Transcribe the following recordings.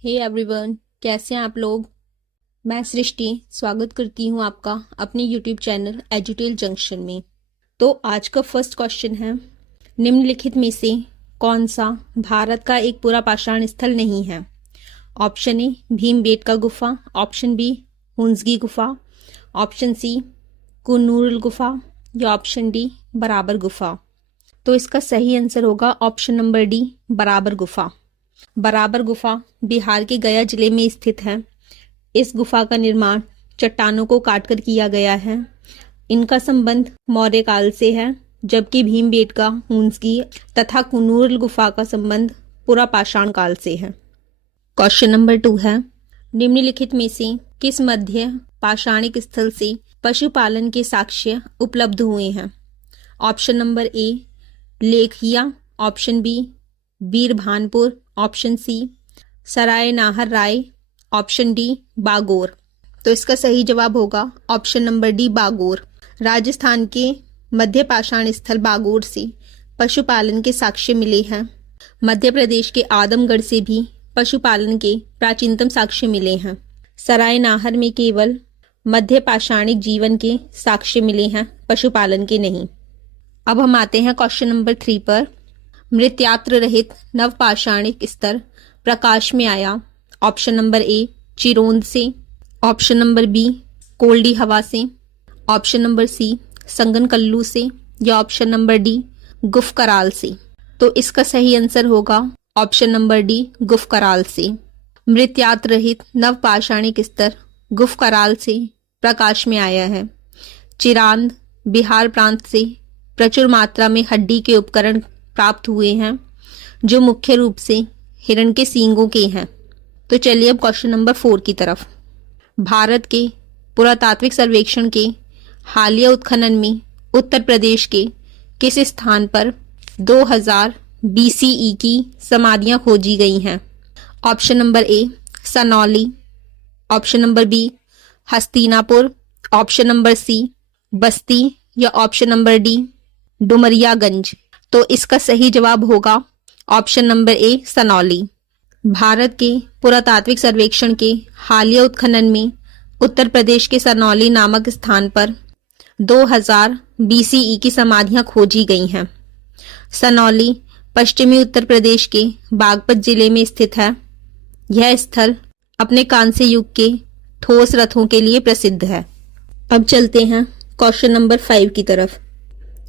Hey everyone, कैसे हैं आप लोग। मैं सृष्टि स्वागत करती हूं आपका अपने यूट्यूब चैनल एजुटेल जंक्शन में। तो आज का फर्स्ट क्वेश्चन है, निम्नलिखित में से कौन सा भारत का एक पूरा पाषाण स्थल नहीं है। ऑप्शन ए भीमबेटका गुफा, ऑप्शन बी हुंसगी गुफा, ऑप्शन सी कुन्नूर गुफा या ऑप्शन डी बराबर गुफा। तो इसका सही आंसर होगा ऑप्शन नंबर डी बराबर गुफा। बराबर गुफा बिहार के गया जिले में स्थित है। इस गुफा का निर्माण चट्टानों को काटकर किया गया है। इनका संबंध मौर्य काल से है, जबकि भीमबेटका, हुंसगी तथा कुन्नूर गुफा का संबंध पुरा पाषाण काल से है। क्वेश्चन नंबर 2 है, निम्नलिखित में से किस मध्य पाषाणिक स्थल से पशुपालन के साक्ष्य उपलब्ध हुए हैं। Option number A Lekhiya, option B Birbhanpur, option C Sarai Nahar Rai, option D Bagor. तो इसका सही जवाब होगा option number D Bagor. Rajasthan के मध्य पाषाण स्थल बागोर से पशुपालन के साक्ष्य मिले हैं। मध्य प्रदेश के आदमगढ़ से भी पशुपालन के प्राचीनतम साक्ष्य मिले हैं। सराय नाहर में केवल मध्य पाषाणिक जीवन के साक्ष्य मिले हैं, पशुपालन के नहीं। अब हम आते हैं क्वेश्चन नंबर 3 पर। मृत्यात्र रहित नवपाषाणिक स्तर प्रकाश में आया। ऑप्शन नंबर ए चिरोंद से, ऑप्शन नंबर बी कोल्डी हवा से, ऑप्शन नंबर सी संगनकल्लू से या ऑप्शन नंबर डी गुफकराल से। तो इसका सही आंसर होगा ऑप्शन नंबर डी गुफकराल से। मृत्यात्र रहित नवपाषाणिक स्तर गुफकराल से प्रकाश में आया है। चिरांद बिहार प्रांत से प्रचुर मात्रा में हड्डी के उपकरण प्राप्त हुए हैं, जो मुख्य रूप से हिरण के सींगों के हैं। तो चलिए अब क्वेश्चन नंबर 4 की तरफ। भारत के पुरातात्विक सर्वेक्षण के हालिया उत्खनन में उत्तर प्रदेश के किस स्थान पर 2000 BCE की समाधियां खोजी गई हैं। Option number A Sanauli, option number B Hastinapur, option number C Basti या ऑप्शन नंबर डी डुमरियागंज। तो इसका सही जवाब होगा option number A Sanauli. Bharat के पुरातात्विक सर्वेक्षण के हालिया उत्खनन में उत्तर प्रदेश के सनौली नामक स्थान पर 2000 BCE की समाधियां खोजी गई हैं। सनौली पश्चिमी उत्तर प्रदेश के बागपत जिले में स्थित है। यह स्थल अपने कांस्य युग के ठोस रथों के लिए प्रसिद्ध है। अब चलते हैं क्वेश्चन नंबर 5 की तरफ।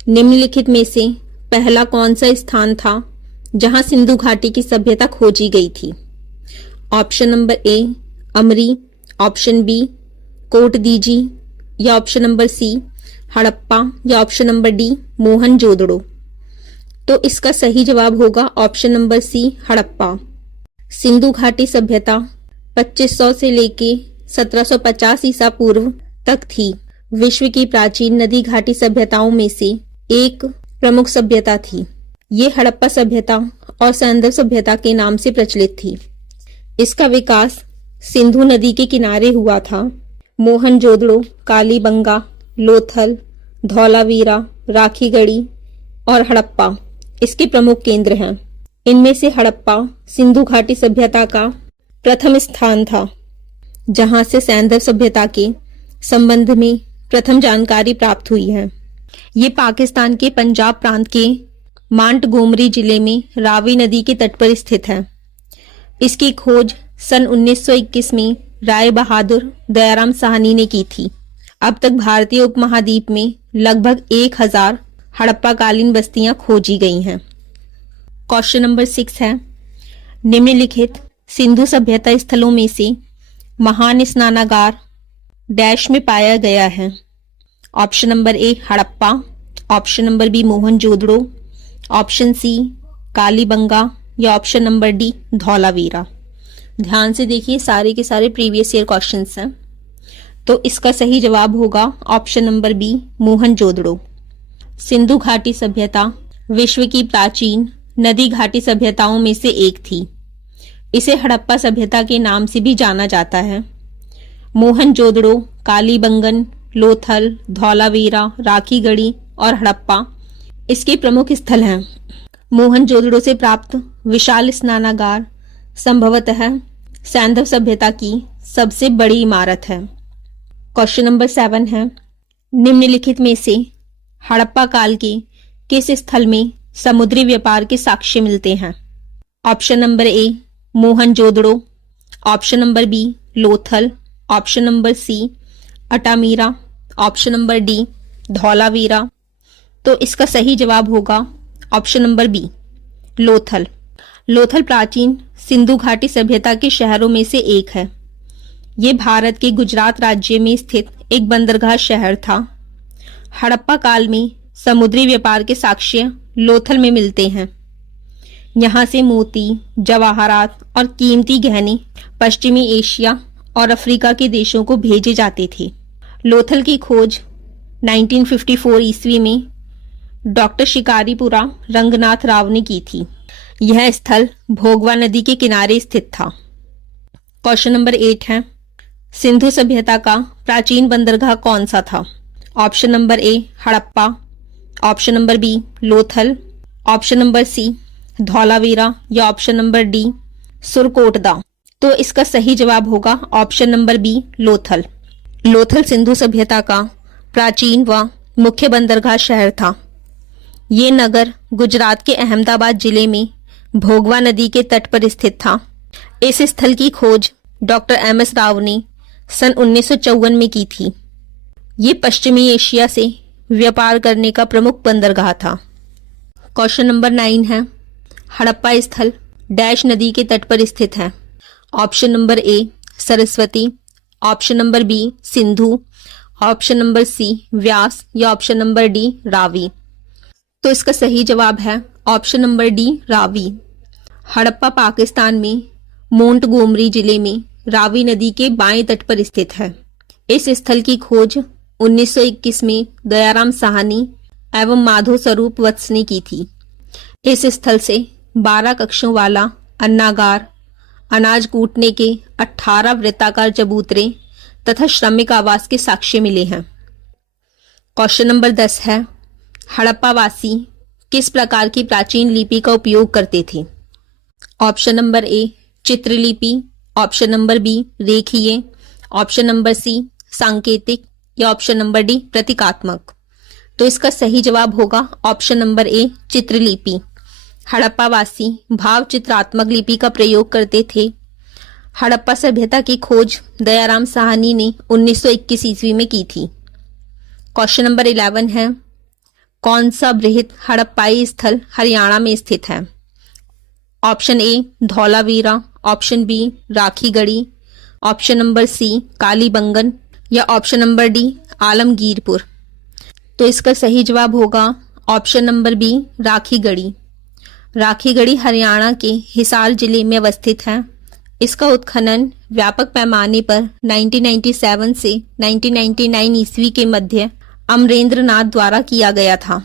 निम्नलिखित में से पहला कौन सा स्थान था जहां सिंधु घाटी की सभ्यता खोजी गई थी। ऑप्शन नंबर ए अमरी, ऑप्शन बी कोटदीजी या ऑप्शन नंबर सी हड़प्पा या ऑप्शन नंबर डी मोहनजोदड़ो। तो इसका सही जवाब होगा option number C Harappa. Sindhu घाटी सभ्यता 2500 से लेके 1750 ईसा पूर्व तक थी। विश्व की प्राचीन नदी घाटी सभ्यताओं में से एक प्रमुख सभ्यता थी। ये हड़प्पा सभ्यता और सैंधव सभ्यता के नाम से प्रचलित थी। इसका विकास सिंधु नदी के किनारे हुआ था। मोहनजोदड़ो, कालीबंगा, लोथल, धौलावीरा, राखीगढ़ी और हड़प्पा इसके प्रमुख केंद्र हैं। इनमें से हड़प्पा सिंधु घाटी सभ्यता का प्रथम स्थान था, जहां से सैंधव सभ्यता के संबंध में प्रथम जानकारी प्राप्त हुई है। ये पाकिस्तान के पंजाब प्रांत के मांटगोमरी जिले में रावी नदी के तट पर स्थित है। इसकी खोज सन 1921 में राय बहादुर दयाराम साहनी ने की थी। अब तक भारतीय उपमहाद्वीप में लगभग 1000 हड़प्पाकालीन बस्तियां खोजी गई हैं। क्वेश्चन नंबर 6 है, निम्नलिखित सिंधु सभ्यता स्थलों में से महान स्नानागार डैश में पाया गया है। Option number A Harappa, option number B Mohenjodaro, option C Kalibanga या ऑप्शन नंबर डी धौलावीरा। ध्यान से देखिए, सारे के सारे प्रीवियस ईयर क्वेश्चंस हैं। तो इसका सही जवाब होगा option number B Mohenjodaro. Sindhu घाटी सभ्यता विश्व की प्राचीन नदी घाटी सभ्यताओं में से एक थी। इसे हड़प्पा सभ्यता के नाम से भी जाना जाता है। मोहनजोदड़ो, कालीबंगन, लोथल, धौलावीरा, राखीगढ़ी और हड़प्पा इसके प्रमुख स्थल हैं। मोहनजोदड़ो से प्राप्त विशाल स्नानागार संभवतः सैंधव सभ्यता की सबसे बड़ी इमारत है? क्वेश्चन नंबर 7 है, निम्नलिखित में से हड़प्पा काल के किस स्थल में समुद्री व्यापार के साक्ष्य मिलते हैं? Option number A Mohenjodaro, option number B Lothal, option number C Altamira, option number D Dholavira. तो इसका सही जवाब होगा option number B Lothal. Lothal प्राचीन सिंधु घाटी सभ्यता के शहरों में से एक है। ये भारत के गुजरात राज्य में स्थित एक बंदरगाह शहर था। हड़प्पा काल में समुद्री व्यापार के साक्ष्य लोथल में मिलते हैं। यहाँ से मोती, जवाहरात और कीमती गहने पश्चिमी एशिया और अफ्रीका के देशों को भेजे जाते थे। लोथल की खोज 1954 ईस्वी में डॉक्टर शिकारीपुरा रंगनाथ राव ने की थी। यह स्थल भोगवा नदी के किनारे स्थित था। क्वेश्चन नंबर 8 है, सिंधु सभ्यता का प्राचीन बंदरगाह कौन सा था? Option number A Harappa, option number B Lothal, option number C Dholavira या ऑप्शन नंबर डी सुरकोटदा। तो इसका सही जवाब होगा option number B Lothal. Lothal Sindhu सभ्यता का प्राचीन व मुख्य बंदरगाह शहर था। ये नगर गुजरात के अहमदाबाद जिले में भोगवा नदी के तट पर स्थित था। इस स्थल की खोज डॉक्टर एम.एस. राव ने सन 1954 में की थी। ये पश्चिमी एशिया से व्यापार करने का प्रमुख बंदरगाह था। क्वेश्चन नंबर 9 है, हड़प्पा स्थल डैश नदी के तट पर स्थित है? Option number A Saraswati, option number B Sindhu, option number C Vyas या ऑप्शन नंबर डी रावी। तो इसका सही जवाब है option number D Ravi. Harappa Pakistan में मोंटगोमरी जिले में रावी नदी के बाएं तट पर स्थित है। इस स्थल की खोज 1921 में दयाराम साहनी एवं माधो स्वरूप वत्स ने की थी। इस स्थल से 12 कक्षों वाला अन्नागार, अनाज कूटने के 18 वृत्ताकार चबूतरे तथा श्रमिक आवास के साक्ष्य मिले हैं। क्वेश्चन नंबर 10 है, हड़प्पा वासी किस प्रकार की प्राचीन लिपि का उपयोग करते थे? ऑप्शन नंबर ए चित्रलिपि, ऑप्शन नंबर बी रेखीय, ऑप्शन नंबर सी सांकेतिक या ऑप्शन नंबर डी प्रतीकात्मक। तो इसका सही जवाब होगा ऑप्शन नंबर ए चित्रलिपि। हड़प्पा वासी भाव चित्रात्मक लिपि का प्रयोग करते थे। हड़प्पा सभ्यता की खोज दयाराम साहनी ने 1921 ईस्वी में की थी। क्वेश्चन नंबर 11 है, कौन सा बृहद हड़प्पाई स्थल हरियाणा में स्थित है? Option A Dholavira, option B Rakhigarhi, option number C Kalibangan या ऑप्शन नंबर डी आलमगीरपुर। तो इसका सही जवाब होगा option number B Rakhigarhi. Rakhigarhi Haryana के हिसार जिले में अवस्थित है। इसका उत्खनन व्यापक पैमाने पर 1997 से 1999 ईस्वी के मध्य अमरेंद्र नाथ द्वारा किया गया था।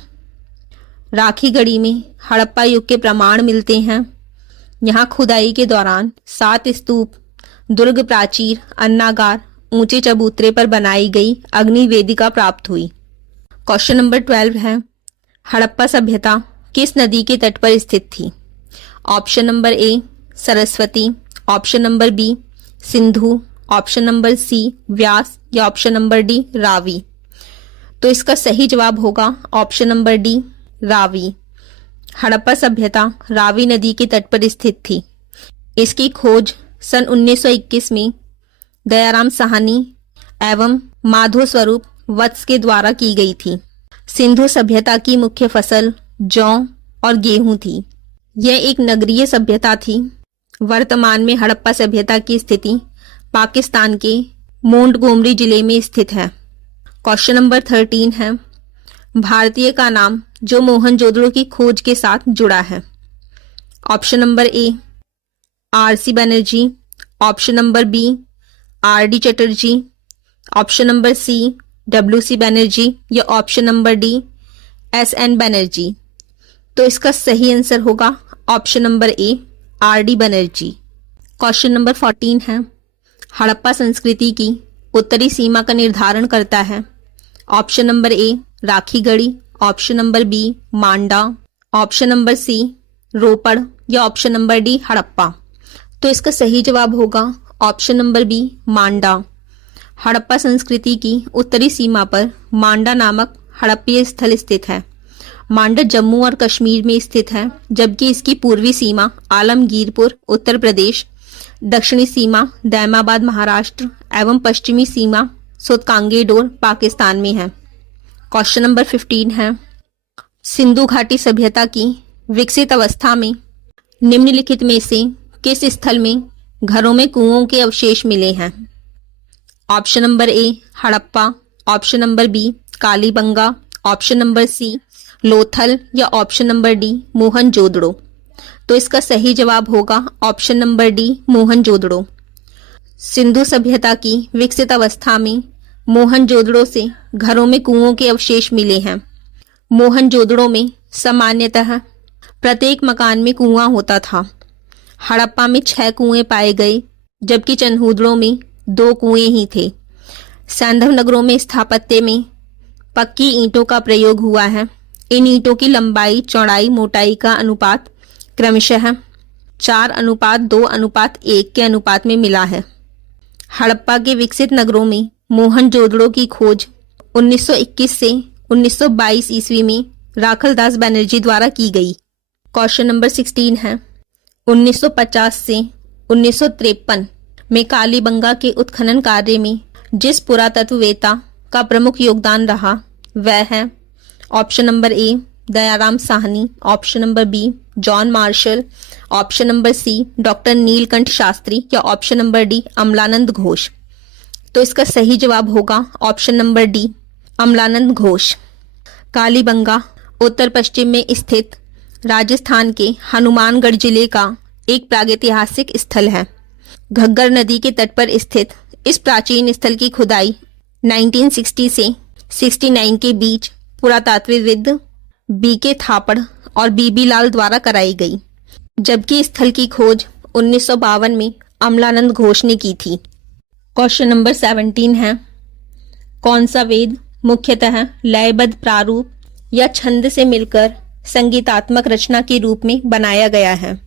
राखीगढ़ी में हड़प्पा युग के प्रमाण मिलते हैं। यहाँ खुदाई के दौरान 7 स्तूप, दुर्ग प्राचीर, अन्नागार, ऊंचे चबूतरे पर बनाई गई अग्नि वेदिका प्राप्त हुई। क्वेश्चन नंबर 12 है, हड़प्पा सभ्यता किस नदी के तट पर स्थित थी? Option number A Saraswati, option number B Sindhu, option number C Vyas या ऑप्शन नंबर डी रावी। तो इसका सही जवाब होगा option number D Ravi. Harappa सभ्यता रावी नदी के तट पर स्थित थी। इसकी खोज सन 1921 में दयाराम साहनी एवं माधो स्वरूप वत्स के द्वारा की गई थी। सिंधु सभ्यता की मुख्य फसल जौ और गेहूं थी। यह एक नगरीय सभ्यता थी। वर्तमान में हड़प्पा सभ्यता की स्थिति पाकिस्तान के मोंटगोमरी जिले में स्थित है। क्वेश्चन नंबर 13 है, भारतीय का नाम जो मोहनजोदड़ो की खोज के साथ जुड़ा है? Option number A R C. Banerjee, option number B R D. Chatterjee, option number C W C. Banerjee या option number D S N. Banerjee. तो इसका सही आंसर होगा option number A R D. Banerjee. Question number 14 है, हड़प्पा संस्कृति की उत्तरी सीमा का निर्धारण करता है? Option number A Rakhigarhi, option number B Manda, option number C Ropar या ऑप्शन नंबर डी हड़प्पा। तो इसका सही जवाब होगा ऑप्शन नंबर बी, मांडा। हड़प्पा संस्कृति की उत्तरी सीमा पर मांडा नामक हड़प्पीय स्थल स्थित है। मांडा जम्मू और कश्मीर में स्थित है, जबकि इसकी पूर्वी सीमा आलमगीरपुर उत्तर प्रदेश, दक्षिणी सीमा दैमाबाद महाराष्ट्र एवं पश्चिमी सीमा सुतकांगेडोर पाकिस्तान में है। क्वेश्चन नंबर 15 है, सिंधु घाटी सभ्यता की विकसित अवस्था में निम्नलिखित में से किस स्थल में घरों में कुओं के अवशेष मिले हैं? Option number A, Harappa, option number B, Kalibanga, option number C, Lothal या ऑप्शन नंबर डी, मोहनजोदड़ो। तो इसका सही जवाब होगा option number D, Mohenjodaro. Sindhu सभ्यता की विकसित अवस्था में मोहनजोदड़ो से घरों में कुओं के अवशेष मिले हैं। मोहनजोदड़ो में सामान्यतः प्रत्येक मकान में कुआं होता था। हड़प्पा में 6 कुएं पाए गए, जबकि चन्हूदड़ो में 2 कुएं ही थे। सैंधव नगरों में स्थापत्य में पक्की ईंटों का प्रयोग हुआ है। इन ईंटों की लंबाई, चौड़ाई, मोटाई का अनुपात क्रमशः 4:2:1 के अनुपात में मिला है। हड़प्पा के विकसित नगरों में मोहनजोदड़ो की खोज 1921 से 1922 ईस्वी में राखलदास बनर्जी द्वारा की गई। क्वेश्चन नंबर 16 है, 1950 से 1953 में कालीबंगा के उत्खनन कार्य में जिस पुरातत्ववेत्ता का प्रमुख योगदान रहा वह है option number A, Dayaram Sahni, option number B, John Marshall, option number C, doctor Nilkanth Shastri या option number D, Amalananda Ghosh. तो इसका सही जवाब होगा option number D, Amalananda Ghosh. Kalibangan उत्तर पश्चिम में स्थित राजस्थान के हनुमानगढ़ जिले का एक प्रागैतिहासिक स्थल है। घग्गर नदी के तट पर स्थित इस प्राचीन स्थल की खुदाई 1960 से 69 के बीच पुरातात्विकविद बीके थापड़ और बीबी लाल द्वारा कराई गई, जबकि स्थल की खोज 1952 में अमलानंद घोष ने की थी। क्वेश्चन नंबर 17 है, कौन सा वेद मुख्यतः लयबद्ध प्रारूप या छंद से मिलकर संगीतात्मक रचना के रूप में बनाया गया है?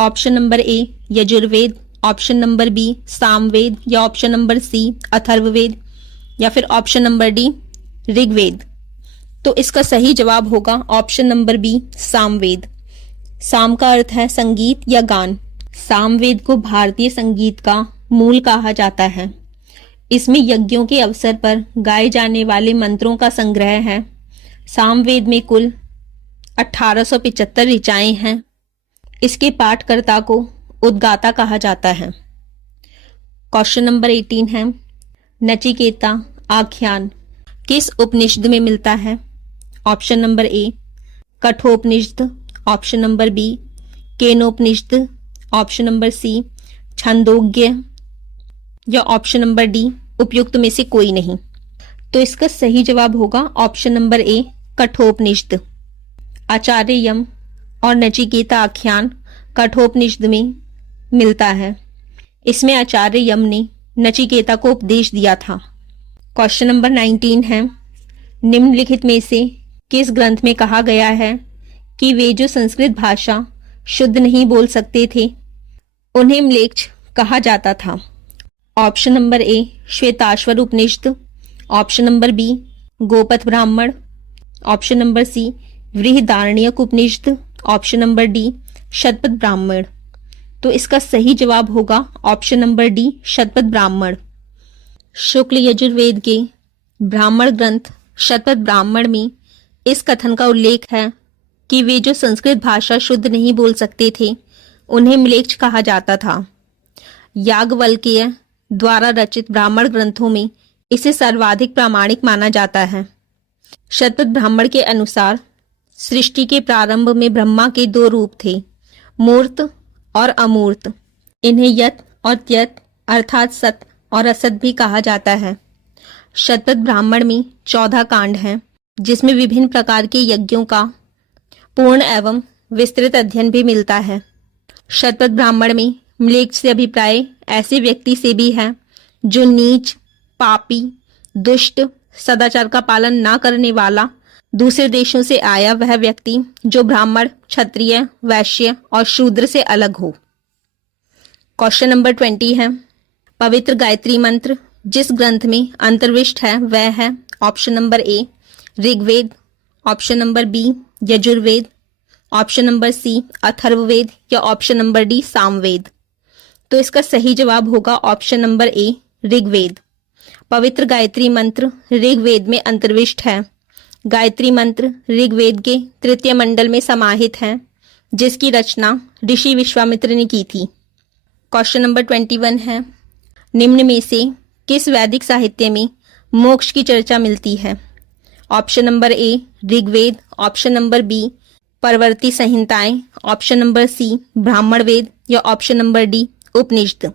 Option number A, Yajurveda, option number B, Samaveda या ऑप्शन नंबर सी, अथर्ववेद या फिर ऑप्शन नंबर डी, ऋग्वेद। तो इसका सही जवाब होगा ऑप्शन नंबर बी, सामवेद। साम का अर्थ है संगीत या गान। सामवेद को भारतीय संगीत का मूल कहा जाता है। इसमें यज्ञों के अवसर पर गाए जाने वाले मंत्रों का संग्रह है। सामवेद में कुल 1875 ऋचाएं हैं। इसके पाठकर्ता को उद्गाता कहा जाता है। क्वेश्चन नंबर 18 है, नचिकेता आख्यान किस उपनिषद में मिलता है? Option number A, Kathopanishad, option number B, Kenopanishad, option number C, Chandogya या ऑप्शन नंबर डी, उपयुक्त में से कोई नहीं। तो इसका सही जवाब होगा ऑप्शन नंबर ए, कठोपनिषद। आचार्य यम और नचिकेता आख्यान कठोपनिषद में मिलता है। इसमें आचार्य यम ने नचिकेता को उपदेश दिया था। क्वेश्चन नंबर 19 है, निम्नलिखित में से किस ग्रंथ में कहा गया है कि वे जो संस्कृत भाषा शुद्ध नहीं बोल सकते थे उन्हें म्लेच्छ कहा जाता था? Option number A, Shvetashvatara Upanishad, option number B, Gopatha Brahmana, option number C, Brihadaranyaka Upanishad, option number D, Shatapatha Brahmana. तो इसका सही जवाब होगा ऑप्शन नंबर डी, शतपथ ब्राह्मण। शुक्ल यजुर्वेद के ब्राह्मण ग्रंथ शतपथ ब्राह्मण में इस कथन का उल्लेख है कि वे जो संस्कृत भाषा शुद्ध नहीं बोल सकते थे उन्हें म्लेच्छ कहा जाता था। याज्ञवल्क्य द्वारा रचित ब्राह्मण ग्रंथों में इसे सर्वाधिक प्रामाणिक माना जाता है। शतपथ ब्राह्मण के अनुसार सृष्टि के प्रारंभ में ब्रह्मा के 2 रूप थे, मूर्त और अमूर्त। इन्हें यत और त्यत अर्थात सत और असत भी कहा जाता है। शतपथ ब्राह्मण में 14 कांड हैं, जिसमें विभिन्न प्रकार के यज्ञों का पूर्ण एवं विस्तृत अध्ययन भी मिलता है। शतपथ ब्राह्मण में म्लेच्छ से अभिप्राय ऐसे व्यक्ति से भी है जो नीच, पापी, दुष्ट, सदाचार का पालन न करने वाला, दूसरे देशों से आया वह व्यक्ति जो ब्राह्मण, क्षत्रिय, वैश्य और शूद्र से अलग हो। क्वेश्चन नंबर 20 है, पवित्र गायत्री मंत्र जिस ग्रंथ में अंतर्विष्ट है वह है option number A Rigveda, option number B Yajurveda, option number C Atharvaveda या ऑप्शन नंबर डी सामवेद। तो इसका सही जवाब होगा ऑप्शन नंबर ए ऋग्वेद। पवित्र गायत्री मंत्र ऋग्वेद में अंतर्विष्ट है। गायत्री मंत्र ऋग्वेद के तृतीय मंडल में समाहित है, जिसकी रचना ऋषि विश्वामित्र ने की थी। क्वेश्चन नंबर 21 है, निम्न में से किस वैदिक साहित्य में मोक्ष की चर्चा मिलती है? Option number A Rigveda, option number B परवर्ती संहिताएं, ऑप्शन नंबर सी ब्राह्मण वेद या ऑप्शन नंबर डी उपनिषद।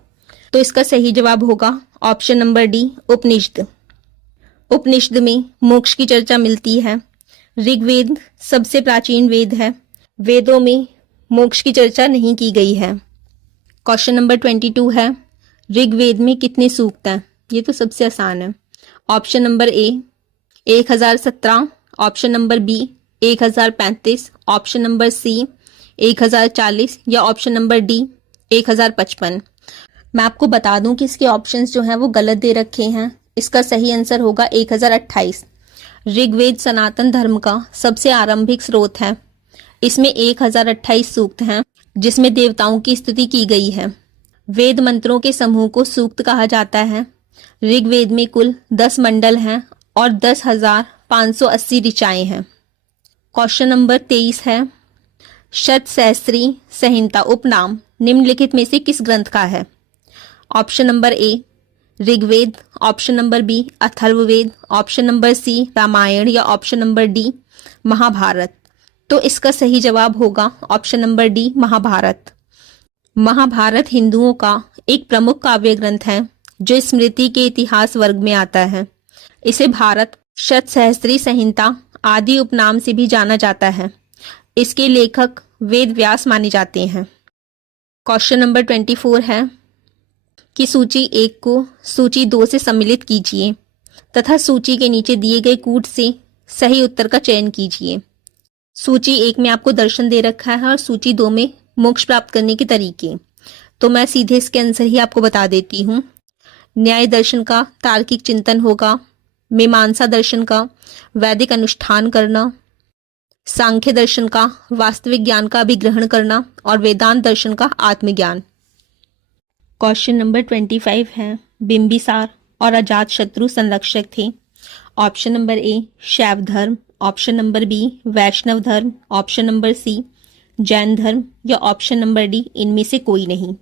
तो इसका सही जवाब होगा ऑप्शन नंबर डी उपनिषद। उपनिषद में मोक्ष की चर्चा मिलती है। ऋग्वेद सबसे प्राचीन वेद है, वेदों में मोक्ष की चर्चा नहीं की गई है। क्वेश्चन नंबर 22 है, ऋग्वेद में कितने सूक्त हैं? ये तो सबसे आसान है। Option number A 1017, option number B 1035, option number C 1040 या ऑप्शन नंबर डी 1055। मैं आपको बता दूं कि इसके ऑप्शंस जो हैं वो गलत दे रखे हैं। इसका सही आंसर होगा 1028। ऋग्वेद सनातन धर्म का सबसे आरंभिक स्रोत है। इसमें 1028 सूक्त हैं, जिसमें देवताओं की स्तुति की गई है। वेद मंत्रों के समूह को सूक्त कहा जाता है। ऋग्वेद में कुल 10 मंडल हैं और 10,580 ऋचाएं हैं। क्वेश्चन नंबर 23 है, शतसहस्त्री संहिता उपनाम निम्नलिखित में से किस ग्रंथ का है? Option number A Rigveda, option number B Atharvaveda, option number C Ramayana या ऑप्शन नंबर डी महाभारत। तो इसका सही जवाब होगा option number D Mahabharata. Mahabharata हिंदुओं का एक प्रमुख काव्य ग्रंथ है जो स्मृति के इतिहास वर्ग में आता है। इसे भारत शतसहस्त्री संहिता आदि उपनाम से भी जाना जाता है। इसके लेखक वेद व्यास माने जाते हैं। क्वेश्चन नंबर 24 है कि सूची 1 को सूची 2 से सम्मिलित कीजिए तथा सूची के नीचे दिए गए कूट से सही उत्तर का चयन कीजिए। सूची 1 में आपको दर्शन दे रखा है और सूची 2 में मोक्ष प्राप्त करने के तरीके। तो मैं सीधे इसके आंसर ही आपको बता देती हूँ। न्याय दर्शन का तार्किक चिंतन होगा, मीमांसा दर्शन का वैदिक अनुष्ठान करना, सांख्य दर्शन का वास्तविक ज्ञान का अभिग्रहण करना और वेदांत दर्शन का आत्मज्ञान। क्वेश्चन नंबर 25 है, बिंबिसार और अजातशत्रु संरक्षक थे। ऑप्शन नंबर ए शैव धर्म, ऑप्शन नंबर बी वैष्णव धर्म, ऑप्शन नंबर सी जैन धर्म या ऑप्शन नंबर डी इनमें से कोई नहीं।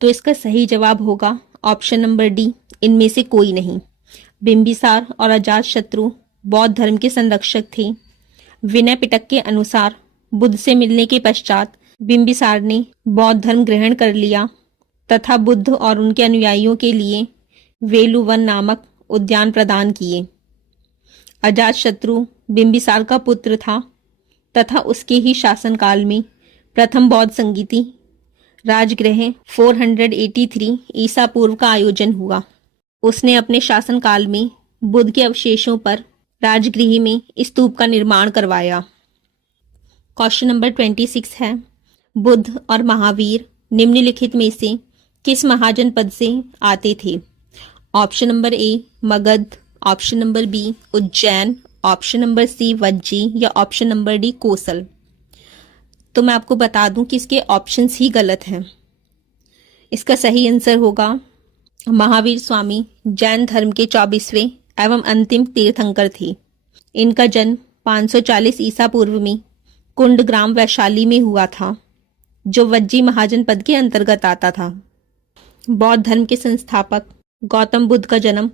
तो इसका सही जवाब होगा ऑप्शन नंबर डी इनमें से कोई नहीं। बिंबिसार और अजातशत्रु बौद्ध धर्म के संरक्षक थे। विनय पिटक के अनुसार बुद्ध से मिलने के पश्चात बिंबिसार ने बौद्ध धर्म ग्रहण कर लिया तथा बुद्ध और उनके अनुयायियों के लिए वेलुवन नामक उद्यान प्रदान किए। अजातशत्रु बिंबिसार का पुत्र था तथा उसके ही शासनकाल में प्रथम बौद्ध संगीति राजगृह 483 ईसा पूर्व का आयोजन हुआ। उसने अपने शासनकाल में बुद्ध के अवशेषों पर राजगृह में स्तूप का निर्माण करवाया। क्वेश्चन नंबर 26 है, बुद्ध और महावीर निम्नलिखित में से किस महाजनपद से आते थे? Option number A Magadha, option number B Ujjain, option number C Vajji या ऑप्शन नंबर डी कोसल। तो मैं आपको बता दूं कि इसके ऑप्शंस ही गलत हैं। इसका सही आंसर होगा महावीर स्वामी जैन धर्म के 24वें एवं अंतिम तीर्थंकर थे। इनका जन्म 540 ईसा पूर्व में कुंड ग्राम वैशाली में हुआ था, जो वज्जी महाजनपद के अंतर्गत आता था। बौद्ध धर्म के संस्थापक गौतम बुद्ध का जन्म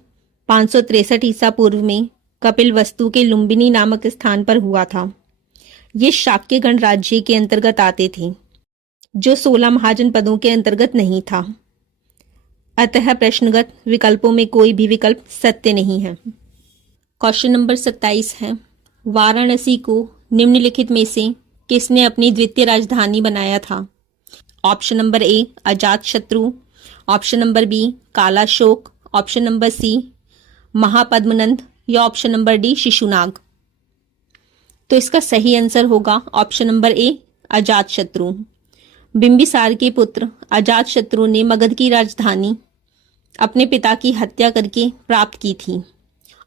563 ईसा पूर्व में कपिलवस्तु के लुम्बिनी नामक स्थान पर हुआ था। ये शाक्य गणराज्य के अंतर्गत आते थे, जो 16 महाजनपदों के अंतर्गत नहीं था। अतः प्रश्नगत विकल्पों में कोई भी विकल्प सत्य नहीं है। क्वेश्चन नंबर 27 है, वाराणसी को निम्नलिखित में से किसने अपनी द्वितीय राजधानी बनाया था? Option number A Ajatashatru, option number B Kalashoka, option number C Mahapadmananda या ऑप्शन नंबर डी शिशुनाग। तो इसका सही आंसर होगा option number A Ajatashatru. Bimbisara के पुत्र अजातशत्रु ने मगध की राजधानी अपने पिता की हत्या करके प्राप्त की थी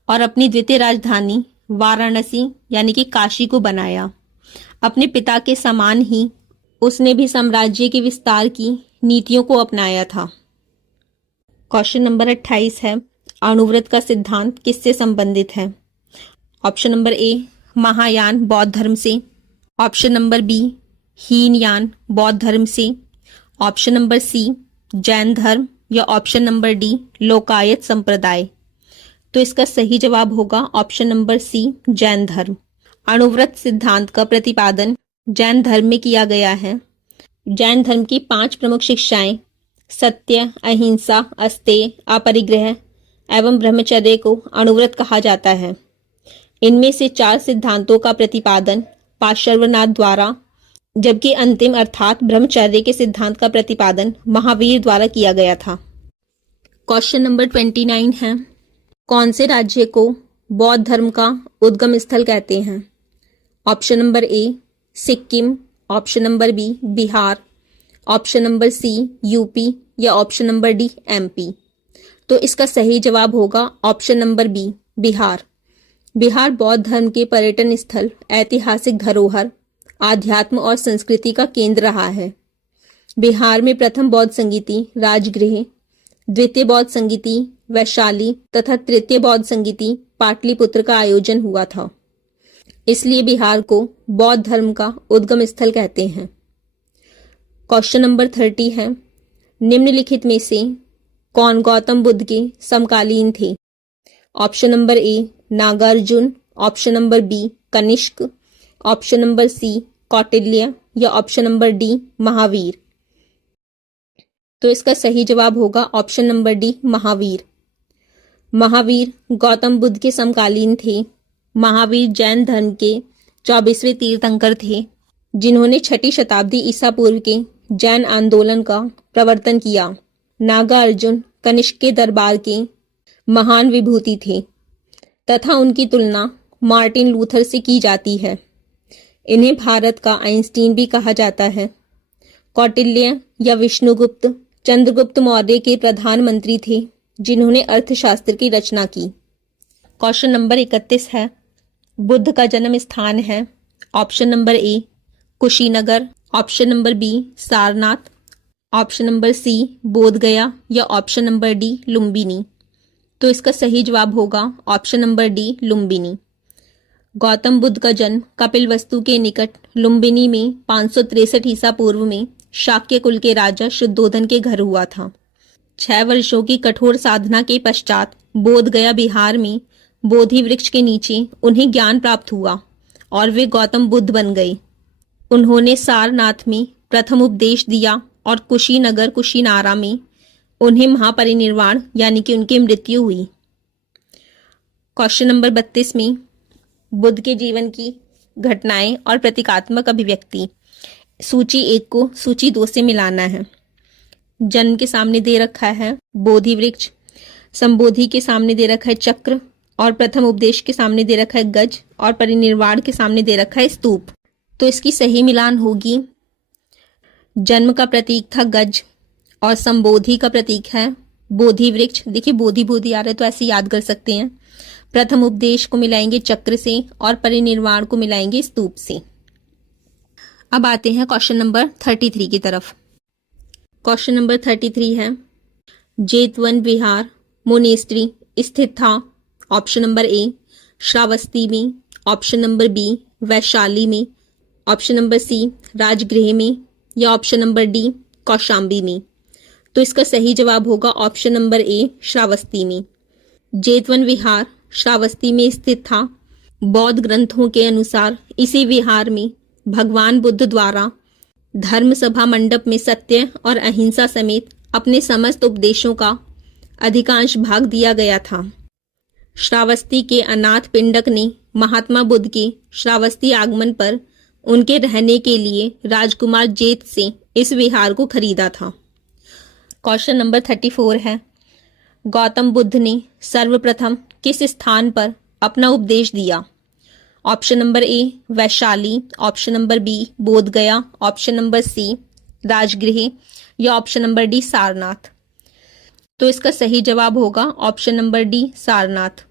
और अपनी द्वितीय राजधानी वाराणसी यानी कि काशी को बनाया। अपने पिता के समान ही उसने भी साम्राज्य के विस्तार की नीतियों को अपनाया था। क्वेश्चन नंबर 28 है, अणुव्रत का सिद्धांत किससे संबंधित है? ऑप्शन नंबर ए महायान बौद्ध धर्म से, ऑप्शन नंबर बी हीनयान बौद्ध धर्म से, ऑप्शन नंबर सी जैन धर्म या ऑप्शन नंबर डी लोकायत संप्रदाय। तो इसका सही जवाब होगा ऑप्शन नंबर सी जैन धर्म। अणुव्रत सिद्धांत का प्रतिपादन जैन धर्म में किया गया है। जैन धर्म की 5 प्रमुख शिक्षाएं सत्य, अहिंसा, अस्तेय, अपरिग्रह एवं ब्रह्मचर्य को अणुव्रत कहा जाता है। इनमें से 4 सिद्धांतों का प्रतिपादन पार्श्वनाथ द्वारा, जबकि अंतिम अर्थात ब्रह्मचर्य के सिद्धांत का प्रतिपादन महावीर द्वारा किया गया था। क्वेश्चन नंबर 29 है, कौन से राज्य को बौद्ध धर्म का उद्गम स्थल कहते हैं? Option number A Sikkim, option number B Bihar, option number C UP या ऑप्शन नंबर डी एमपी। तो इसका सही जवाब होगा option number B Bihar. Bihar बौद्ध धर्म के पर्यटन स्थल, ऐतिहासिक धरोहर, आध्यात्म और संस्कृति का केंद्र रहा है। बिहार में प्रथम बौद्ध संगीति राजगृह, द्वितीय बौद्ध संगीति वैशाली तथा तृतीय बौद्ध संगीति पाटलिपुत्र का आयोजन हुआ था। इसलिए बिहार को बौद्ध धर्म का उद्गम स्थल कहते हैं। क्वेश्चन नंबर 30 है, निम्नलिखित में से कौन गौतम बुद्ध के समकालीन थे? Option number A Nagarjuna, option number B Kanishka, option number C Kautilya या ऑप्शन नंबर डी महावीर। तो इसका सही जवाब होगा option number D Mahavir. Mahavir Gautam Buddha के समकालीन थे। महावीर जैन धर्म के 24वें तीर्थंकर थे, जिन्होंने 6ठी शताब्दी ईसा पूर्व के जैन आंदोलन का प्रवर्तन किया। नागार्जुन कनिष्क के दरबार के महान विभूति थे तथा उनकी तुलना मार्टिन लूथर से की जाती है। इन्हें भारत का आइंस्टीन भी कहा जाता है। कौटिल्य या विष्णुगुप्त चंद्रगुप्त मौर्य के प्रधानमंत्री थे, जिन्होंने अर्थशास्त्र की रचना की। क्वेश्चन नंबर 31 है, बुद्ध का जन्म स्थान है। Option number A Kushinagar, option number B Sarnath, option number C Bodhgaya या ऑप्शन नंबर डी लुम्बिनी। तो इसका सही जवाब होगा option number D Lumbini. Gautam Buddha का जन्म कपिलवस्तु के निकट लुम्बिनी में 563 ईसा पूर्व में शाक्य कुल के राजा शुद्धोधन के घर हुआ था। 6 वर्षों की कठोर साधना के पश्चात बोधगया बिहार में बोधि वृक्ष के नीचे उन्हें ज्ञान प्राप्त हुआ और वे गौतम बुद्ध बन गए। उन्होंने सारनाथ में प्रथम उपदेश दिया और कुशीनगर कुशीनारा में उन्हें महापरिनिर्वाण यानी कि उनकी मृत्यु हुई। क्वेश्चन नंबर 32 में बुद्ध के जीवन की घटनाएं और प्रतीकात्मक अभिव्यक्ति, सूची 1 को सूची 2 से मिलाना है। जन्म के सामने दे रखा है बोधि वृक्ष, संबोधि के सामने दे रखा है चक्र और प्रथम उपदेश के सामने दे रखा है गज और परिनिर्वाण के सामने दे रखा है स्तूप। तो इसकी सही मिलान होगी, जन्म का प्रतीक था गज और संबोधि का प्रतीक है बोधि वृक्ष। देखिए बोधि बोधि आ रहा है तो ऐसे याद कर सकते हैं। प्रथम उपदेश को मिलाएंगे चक्र से और परिनिर्वाण को मिलाएंगे स्तूप से। अब आते हैं क्वेश्चन नंबर 33 की तरफ। क्वेश्चन नंबर 33 है, जेतवन विहार मोनेस्ट्री स्थित था। ऑप्शन नंबर ए श्रावस्ती में, ऑप्शन नंबर बी वैशाली में, ऑप्शन नंबर सी राजगृह में या ऑप्शन नंबर डी कौशाम्बी में। तो इसका सही जवाब होगा ऑप्शन नंबर ए श्रावस्ती में। जेतवन विहार श्रावस्ती में स्थित था। बौद्ध ग्रंथों के अनुसार इसी विहार में भगवान बुद्ध द्वारा धर्म सभा मंडप में सत्य और अहिंसा समेत अपने समस्त उपदेशों का अधिकांश भाग दिया गया था। श्रावस्ती के अनाथ पिंडक ने महात्मा बुद्ध के श्रावस्ती आगमन पर उनके रहने के लिए राजकुमार जेत से इस विहार को खरीदा था। क्वेश्चन नंबर 34 है, गौतम बुद्ध ने सर्वप्रथम किस स्थान पर अपना उपदेश दिया? Option number A Vaishali, option number B Bodhgaya, option number C Rajagriha या ऑप्शन नंबर डी सारनाथ। तो इसका सही जवाब होगा ऑप्शन नंबर डी सारनाथ।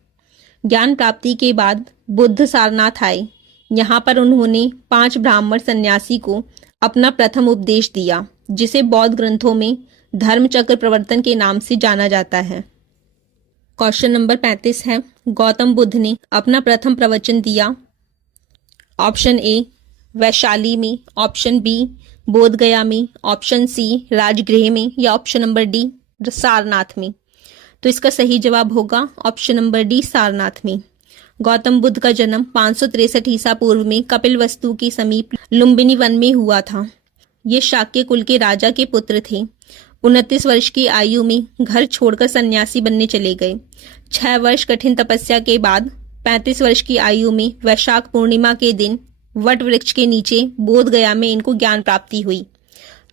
ज्ञान प्राप्ति के बाद बुद्ध सारनाथ आए। यहाँ पर उन्होंने 5 ब्राह्मण सन्यासी को अपना प्रथम उपदेश दिया, जिसे बौद्ध ग्रंथों में धर्मचक्र प्रवर्तन के नाम से जाना जाता है। क्वेश्चन नंबर 35 है, गौतम बुद्ध ने अपना प्रथम प्रवचन दिया। ऑप्शन ए वैशाली में, ऑप्शन बी बोध गया में, ऑप्शन सी राजगृह में या ऑप्शन नंबर डी सारनाथ में। तो इसका सही जवाब होगा ऑप्शन नंबर डी सारनाथ में। गौतम बुद्ध का जन्म 563 ईसा पूर्व में कपिलवस्तु के समीप लुम्बिनी वन में हुआ था। ये शाक्य कुल के राजा के पुत्र थे। 29 वर्ष की आयु में घर छोड़कर सन्यासी बनने चले गए। 6 वर्ष कठिन तपस्या के बाद 35 वर्ष की आयु में वैशाख पूर्णिमा के दिन वट वृक्ष के नीचे बोध गया में इनको ज्ञान प्राप्ति हुई।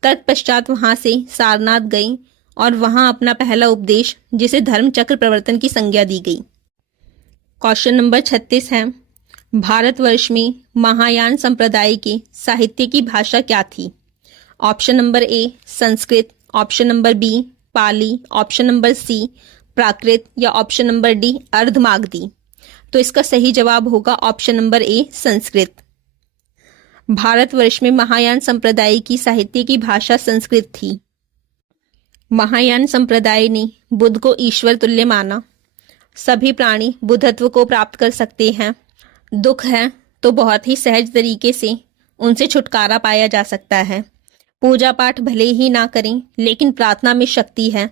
तत्पश्चात वहां से सारनाथ गए और वहां अपना पहला उपदेश, जिसे धर्म चक्र प्रवर्तन की संज्ञा दी गई। क्वेश्चन नंबर 36 है, भारतवर्ष में महायान संप्रदाय के साहित्य की भाषा क्या थी? Option number A Sanskrit, option number B Pali, option number C Prakrit या ऑप्शन नंबर डी अर्धमागधी। तो इसका सही जवाब होगा option number A Sanskrit. Bharatvarsh में महायान संप्रदाय की साहित्य की भाषा संस्कृत थी। महायान संप्रदाय ने बुद्ध को ईश्वर तुल्य माना। सभी प्राणी बुद्धत्व को प्राप्त कर सकते हैं। दुख है तो बहुत ही सहज तरीके से उनसे छुटकारा पाया जा सकता है। पूजा पाठ भले ही ना करें, लेकिन प्रार्थना में शक्ति है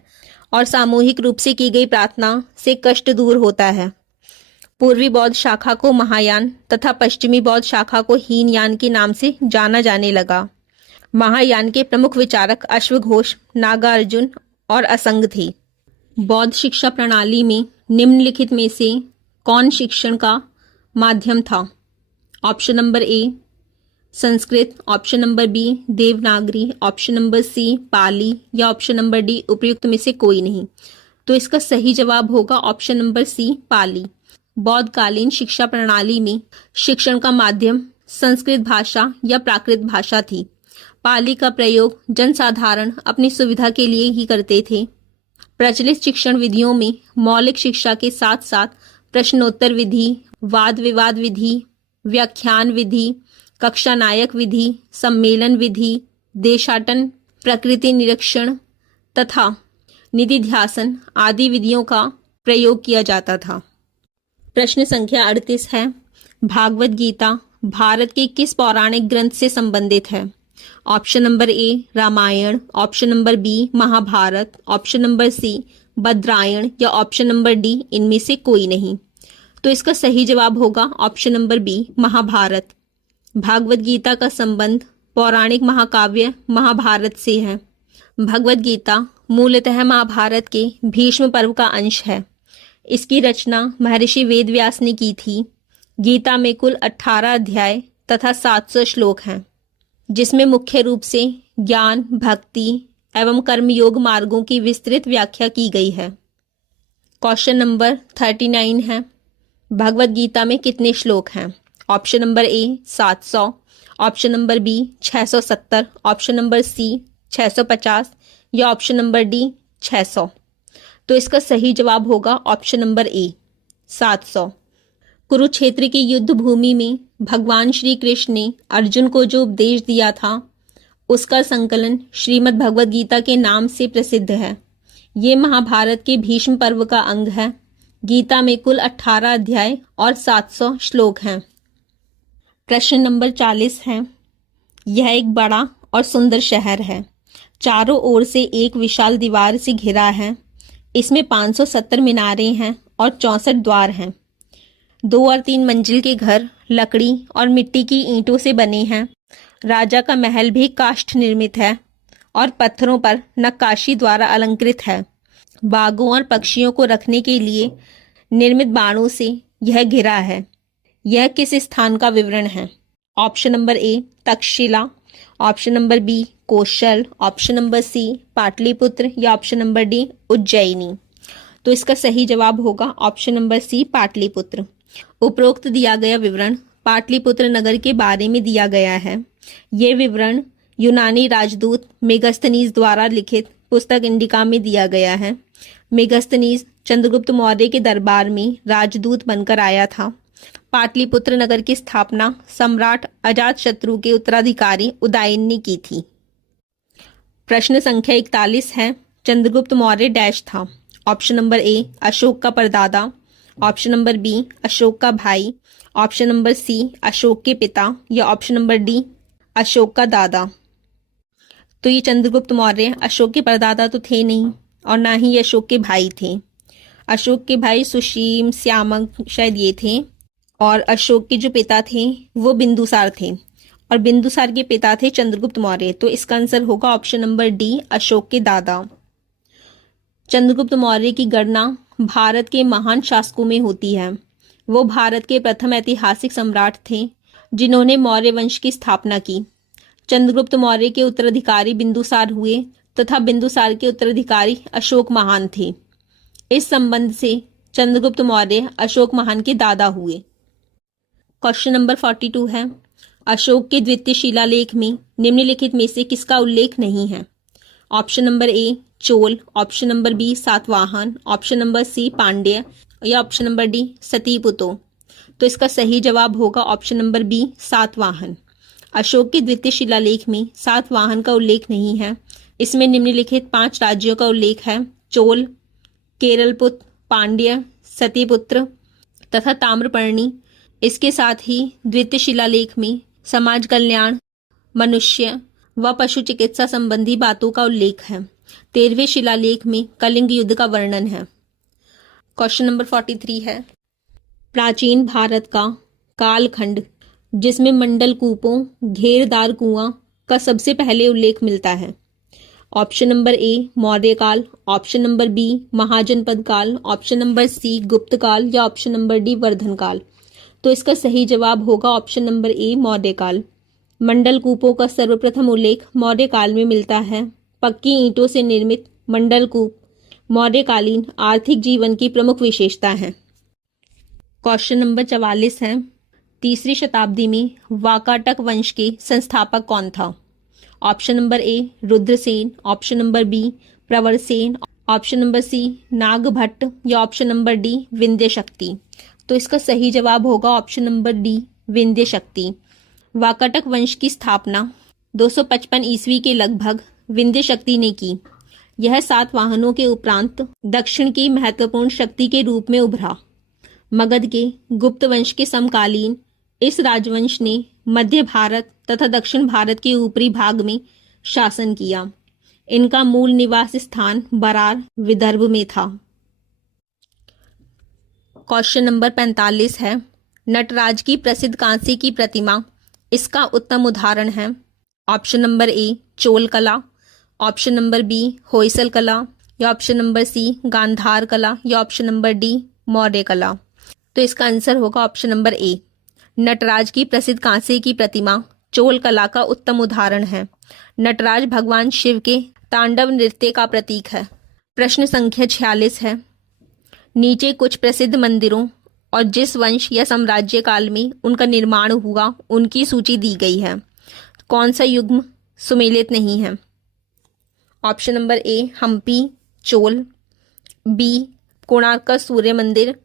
और सामूहिक रूप से की गई प्रार्थना से कष्ट दूर होता है। पूर्वी बौद्ध शाखा को महायान तथा पश्चिमी बौद्ध शाखा को हीनयान के नाम से जाना जाने लगा। महायान के प्रमुख विचारक अश्वघोष, नागार्जुन और असंग थे। बौद्ध शिक्षा प्रणाली में निम्नलिखित में से कौन शिक्षण का माध्यम था? Option number A Sanskrit, option number B Devanagari, option number C Pali या ऑप्शन नंबर डी उपयुक्त में से कोई नहीं। तो इसका सही जवाब होगा ऑप्शन नंबर सी पाली। बौद्धकालीन शिक्षा प्रणाली में शिक्षण का माध्यम संस्कृत भाषा या प्राकृत भाषा थी। पाली का प्रयोग जनसाधारण अपनी सुविधा के लिए ही करते थे। प्रचलित शिक्षण विधियों में मौलिक शिक्षा के साथ साथ प्रश्नोत्तर विधि, वाद विवाद विधि, व्याख्यान विधि, कक्षा नायक विधि, सम्मेलन विधि, देशाटन, प्रकृति निरीक्षण तथा निधिध्यासन आदि विधियों का प्रयोग किया जाता था। प्रश्न संख्या 38 है, भागवत गीता भारत के किस पौराणिक ग्रंथ से संबंधित है? Option number A Ramayana, option number B Mahabharata, option number C Badarayana या ऑप्शन नंबर डी इनमें से कोई नहीं। तो इसका सही जवाब होगा option number B Mahabharata. Bhagavad Gita का संबंध पौराणिक महाकाव्य महाभारत से है। भगवत गीता मूलतः महाभारत के भीष्म पर्व का अंश है। इसकी रचना महर्षि वेदव्यास ने की थी। गीता में कुल 18 अध्याय तथा 700 श्लोक हैं, जिसमें मुख्य रूप से ज्ञान, भक्ति एवं कर्मयोग मार्गों की विस्तृत व्याख्या की गई है। क्वेश्चन नंबर 39 है, भगवत गीता में कितने श्लोक हैं? Option number A 700, option number B 670, option number C 650 या ऑप्शन नंबर डी 600। तो इसका सही जवाब होगा ऑप्शन नंबर ए 700। कुरुक्षेत्र की युद्ध भूमि में भगवान श्री कृष्ण ने अर्जुन को जो उपदेश दिया था, उसका संकलन श्रीमद् भगवत गीता के नाम से प्रसिद्ध है। ये महाभारत के भीष्म पर्व का अंग है। गीता में कुल 18 अध्याय और 700 श्लोक हैं। प्रश्न नंबर 40 है, यह एक बड़ा और सुंदर शहर है। चारों ओर से एक विशाल दीवार से घिरा है। इसमें 570 मीनारें हैं और 64 द्वार हैं। 2 और 3 मंजिल के घर लकड़ी और मिट्टी की ईंटों से बने हैं। राजा का महल भी काष्ठ निर्मित है और पत्थरों पर नक्काशी द्वारा अलंकृत है। बागों और पक्षियों को रखने के लिए निर्मित बाणों से यह घिरा है। यह किस स्थान का विवरण है? Option number A Takshashila, option number B Kaushal, option number C Pataliputra या ऑप्शन नंबर डी उज्जैनी। तो इसका सही जवाब होगा ऑप्शन नंबर सी पाटलिपुत्र। उपरोक्त दिया गया विवरण पाटलिपुत्र नगर के बारे में दिया गया है। ये विवरण यूनानी राजदूत मेगास्थनीज द्वारा लिखित पुस्तक इंडिका में दिया गया है। मेगास्थनीज चंद्रगुप्त मौर्य के दरबार में राजदूत बनकर आया था। पाटलिपुत्र नगर की स्थापना सम्राट अजातशत्रु के उत्तराधिकारी उदयन ने की थी। प्रश्न संख्या 41 है, चंद्रगुप्त मौर्य डैश था। ऑप्शन नंबर ए अशोक का परदादा, ऑप्शन नंबर बी अशोक का भाई, ऑप्शन नंबर सी अशोक के पिता, या ऑप्शन नंबर डी अशोक का दादा। तो ये चंद्रगुप्त मौर्य अशोक के परदादा तो थे नहीं और ना ही अशोक के भाई थे। अशोक के भाई सुशीम, श्यामक शायद ये थे, और अशोक के जो पिता थे वो बिंदुसार थे, और बिंदुसार के पिता थे चंद्रगुप्त मौर्य। तो इसका आंसर होगा ऑप्शन नंबर डी अशोक के दादा। चंद्रगुप्त मौर्य की गणना भारत के महान शासकों में होती है। वो भारत के प्रथम ऐतिहासिक सम्राट थे जिन्होंने मौर्य वंश की स्थापना की। चंद्रगुप्त मौर्य के उत्तराधिकारी बिंदुसार हुए तथा बिंदुसार के उत्तराधिकारी अशोक महान थे। इस संबंध से चंद्रगुप्त मौर्य अशोक महान के दादा हुए। क्वेश्चन नंबर 42 है, अशोक के द्वितीय शिलालेख में निम्नलिखित में से किसका उल्लेख नहीं है? Option number A Chola, option number B Satavahana, option number C Pandya, या ऑप्शन नंबर डी सतीपुतो। तो इसका सही जवाब होगा option number B Satavahana. Ashoka के द्वितीय शिलालेख में सातवाहन का उल्लेख नहीं है। इसमें निम्नलिखित 5 राज्यों का उल्लेख है: चोल, केरलपुत्र, पांड्य, सतीपुत्र तथा ताम्रपर्णी। इसके साथ ही द्वितीय शिलालेख में समाज कल्याण, मनुष्य व पशु चिकित्सा संबंधी बातों का उल्लेख है। 13वें शिलालेख में कलिंग युद्ध का वर्णन है। क्वेश्चन नंबर 43 है, प्राचीन भारत का कालखंड जिसमें मंडल कूपों, घेरदार कुआं का सबसे पहले उल्लेख मिलता है। ऑप्शन नंबर ए मौर्य काल, ऑप्शन नंबर बी महाजनपद काल, ऑप्शन नंबर सी गुप्त काल, या ऑप्शन नंबर डी वर्धन काल। तो इसका सही जवाब होगा ऑप्शन नंबर ए मौर्य काल। मंडल कूपों का सर्वप्रथम उल्लेख मौर्य काल में मिलता है। पक्की ईंटों से निर्मित मंडल कूप मौर्यकालीन आर्थिक जीवन की प्रमुख विशेषता है। क्वेश्चन नंबर 44 है, 3री शताब्दी में वाकाटक वंश के संस्थापक कौन था? Option number A Rudrasena, option number B Pravarasena, option number C Nagabhatta, या ऑप्शन नंबर डी विंध्य शक्ति। तो इसका सही जवाब होगा ऑप्शन नंबर डी विंध्य शक्ति। वाकाटक वंश की स्थापना 255 ईस्वी के लगभग विंध्य शक्ति ने की। यह सातवाहनों के उपरांत दक्षिण की महत्वपूर्ण शक्ति के रूप में उभरा। मगध के गुप्त वंश के समकालीन इस राजवंश ने मध्य भारत तथा दक्षिण भारत के ऊपरी भाग में शासन किया। इनका मूल निवास स्थान बरार विदर्भ में था। क्वेश्चन नंबर 45 है, नटराज की प्रसिद्ध कांसे की प्रतिमा इसका उत्तम उदाहरण है। ऑप्शन नंबर ए चोल कला, ऑप्शन नंबर बी होयसल कला, या ऑप्शन नंबर सी गांधार कला, या ऑप्शन नंबर डी मौर्य कला। तो इसका आंसर होगा ऑप्शन नंबर ए। नटराज की प्रसिद्ध कांसे की प्रतिमा चोल कला का उत्तम उदाहरण है। नटराज भगवान शिव के तांडव नृत्य का प्रतीक है। प्रश्न संख्या 46 है, नीचे कुछ प्रसिद्ध मंदिरों और जिस वंश या साम्राज्य काल में उनका निर्माण हुआ उनकी सूची दी गई है। कौन सा युग्म सुमेलित नहीं है? Option number A Hampi Chola, B Konark का सूर्य मंदिर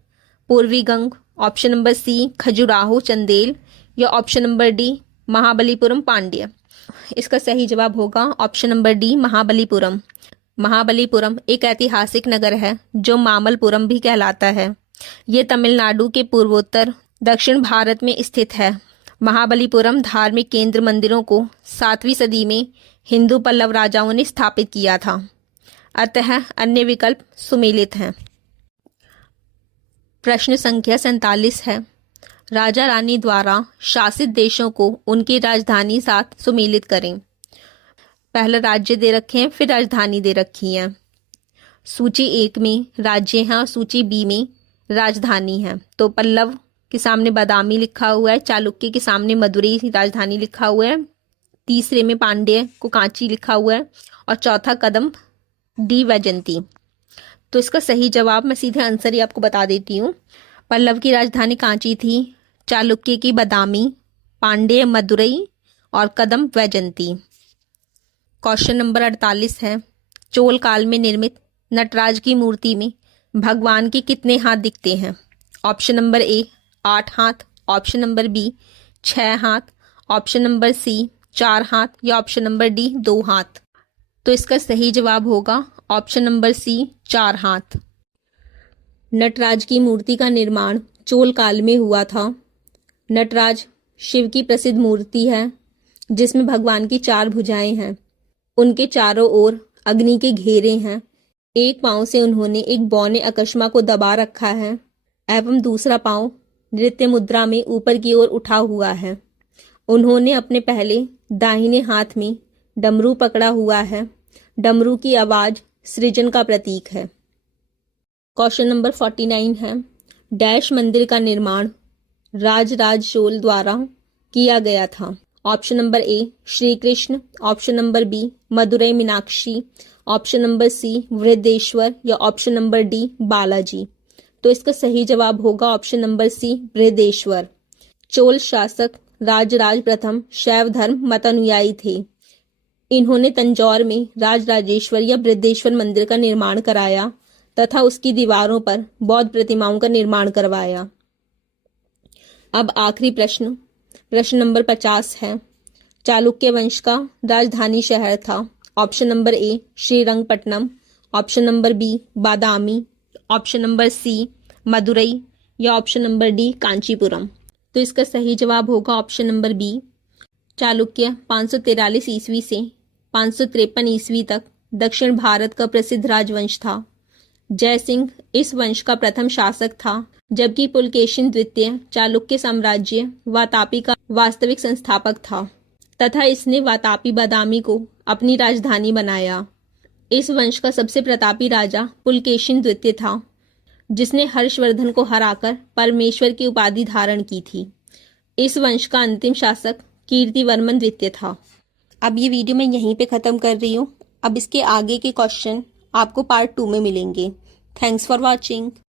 पूर्वी Ganga, option number C Khajuraho Chandela, या option number D Mahabalipuram Pandya. इसका सही जवाब होगा option number D Mahabalipuram. Mahabalipuram एक ऐतिहासिक नगर है जो मामल्लपुरम भी कहलाता है। ये तमिलनाडु के पूर्वोत्तर दक्षिण भारत में स्थित है। महाबलीपुरम धार्मिक केंद्र मंदिरों को 7वीं सदी में हिंदू पल्लव राजाओं ने स्थापित किया था। अतः अन्य विकल्प सुमेलित हैं। प्रश्न संख्या 47 है, राजा रानी द्वारा शासित देशों को उनकी राजधानी साथ सुमेलित करें। पहला राज्य दे रखे हैं, फिर राजधानी दे रखी है। सूची 1 में राज्य है और सूची बी में राजधानी है। तो पल्लव के सामने बादामी लिखा हुआ है, चालुक्य के सामने मदुरई राजधानी लिखा हुआ है, तीसरे में पांड्य को कांची लिखा हुआ है, और चौथा कदम डी वैजंती। तो इसका सही जवाब मैं सीधे आंसर ही आपको बता देती हूँ। पल्लव की राजधानी कांची थी, चालुक्य की बादामी, पांड्य मदुरई और कदम वैजंती। क्वेश्चन नंबर 48 है, चोल काल में निर्मित नटराज की मूर्ति में भगवान के कितने हाथ दिखते हैं? ऑप्शन नंबर ए 8 हाथ, ऑप्शन नंबर बी 6 हाथ, ऑप्शन नंबर सी 4 हाथ या ऑप्शन नंबर डी 2 हाथ। तो इसका सही जवाब होगा ऑप्शन नंबर सी 4 हाथ। नटराज की मूर्ति का निर्माण चोल काल में हुआ था। नटराज शिव की प्रसिद्ध मूर्ति है जिसमें भगवान की 4 भुजाएं हैं। उनके चारों ओर अग्नि के घेरे हैं। एक पांव से उन्होंने एक बौने अकस्मा को दबा रखा है एवं दूसरा पांव नृत्य मुद्रा में ऊपर की ओर उठा हुआ है। उन्होंने अपने पहले दाहिने हाथ में डमरू पकड़ा हुआ है। डमरू की आवाज सृजन का प्रतीक है। क्वेश्चन नंबर 49 है, डैश मंदिर का निर्माण राजराज चोल द्वारा किया गया था? Option number A Shri Krishna, option number B Madurai Meenakshi, option number C Vriddheshwar या ऑप्शन नंबर डी बालाजी। तो इसका सही जवाब होगा option number C Vriddheshwar. Chola शासक राजराज प्रथम शैव धर्म मतानुयायी थे। इन्होंने तंजौर में राजराजेश्वर या वृद्धेश्वर मंदिर का निर्माण कराया तथा उसकी दीवारों पर बौद्ध प्रतिमाओं का निर्माण करवाया। अब आखिरी प्रश्न, प्रश्न नंबर 50 है, चालुक्य वंश का राजधानी शहर था? Option number A Srirangapatna, option number B Badami, option number C Madurai या ऑप्शन नंबर डी कांचीपुरम। तो इसका सही जवाब होगा ऑप्शन नंबर बी। चालुक्य 543 ईस्वी से 553 ईस्वी तक दक्षिण भारत का प्रसिद्ध राजवंश था। जयसिंह इस वंश का प्रथम शासक था, जबकि पुलकेशिन द्वितीय चालुक्य साम्राज्य वातापी का वास्तविक संस्थापक था तथा इसने वातापी बादामी को अपनी राजधानी बनाया। इस वंश का सबसे प्रतापी राजा पुलकेशिन द्वितीय था, जिसने हर्षवर्धन को हराकर परमेश्वर की उपाधि धारण की थी। इस वंश का अंतिम शासक कीर्तिवर्मन द्वितीय था। अब ये वीडियो मैं यहीं पे ख़त्म कर रही हूँ। अब इसके आगे के क्वेश्चन आपको पार्ट 2 में मिलेंगे। Thanks for watching.